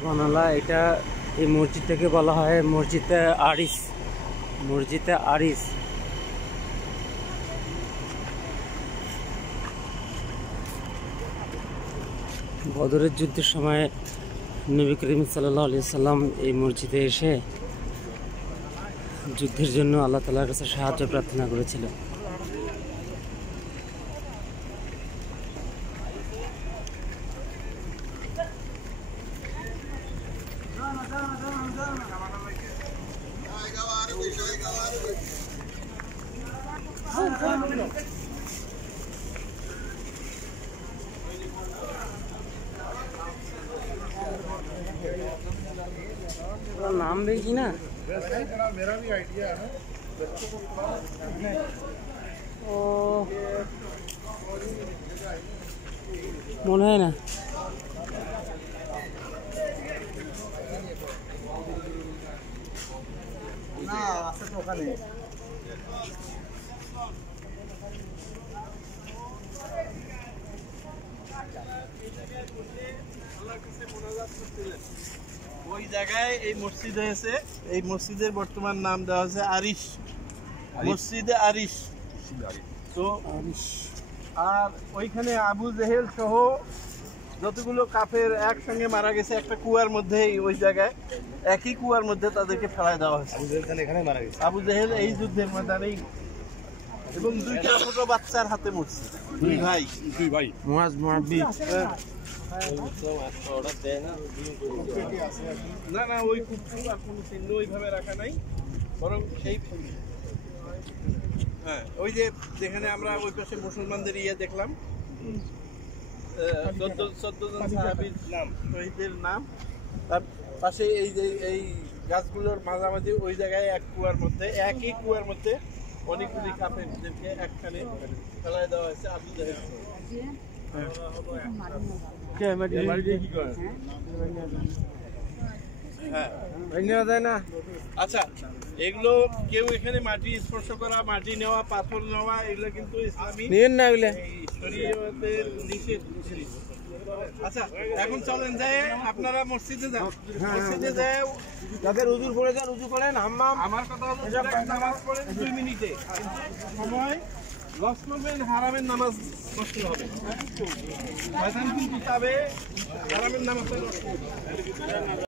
সুবহানাল্লাহ, এটা এই মসজিদটাকে বলা হয় মসজিদে আরিস। মসজিদে আরিস বদরের যুদ্ধের সময় নবী করিম সাল্লাল্লাহু আলাইহি সাল্লাম এই মসজিদে এসে যুদ্ধের জন্য আল্লাহ তাআলার কাছে সাহায্য প্রার্থনা করেছিল। नाम देखी ना, मेरा भी आइडिया है ओ মনে হয় না। না আছে তো ওখানে। ওই জায়গায় এই মসজিদ হয়েছে, এই মসজিদের বর্তমান নাম দেওয়া হয়েছে আরিশ, মসজিদে আরিশ। তো আর ওইখানে আবু জেহেল সহ যতগুলো কাফের একসঙ্গে মারা গেছে একটা কুয়ার মধ্যে, ওই জায়গায় একই কুয়ার মধ্যে তাদেরকে ফেলায় দেওয়া হয়েছে। এখানে মারা গেছে আবু জেহেল এই যুদ্ধের ময়দানেই, এবং দুইটা ছোট বাচ্চার হাতে মরছে, দুই ভাই মুয়াজ মুআব্বি। না না, ওই কুকুর আর কোনো চিহ্ন ওইভাবে রাখা নাই, বরং সেই হ্যাঁ ওই যে যেখানে আমরা ওই পাশে মুসলমানদের ইয়ে দেখলাম, 14 জন সাহাবীর নাম, শহীদের নাম, তার পাশে এই যে এই গাছগুলোর মাঝামাঝি ওই জায়গায় এক কুয়ার মধ্যে, একই কুয়ার মধ্যে অনেকগুলি কাফেরদেরকে একখানে ফেলায় দেওয়া হয়েছে আবু জেহেল। আচ্ছা, এগুলো কেউ এখানে মাটি স্পর্শ করা, মাটি নেওয়া, পাথর নেওয়া, এগুলো কিন্তু ইসলামী শরীয়তের নিষেধ। আচ্ছা, এখন চলেন যায় আপনারা মসজিদে যান, মসজিদে যায় যাদের উজু করে যান, উজু করেন, হাম্মাম। আমার কথা হলো নামাজ পড়েন 2 মিনিটে, সময় লস করবেন, হারামের নামাজ নষ্ট হবে। শয়তান কিন্তু তবে হারামের নামাজটা নষ্ট হবে।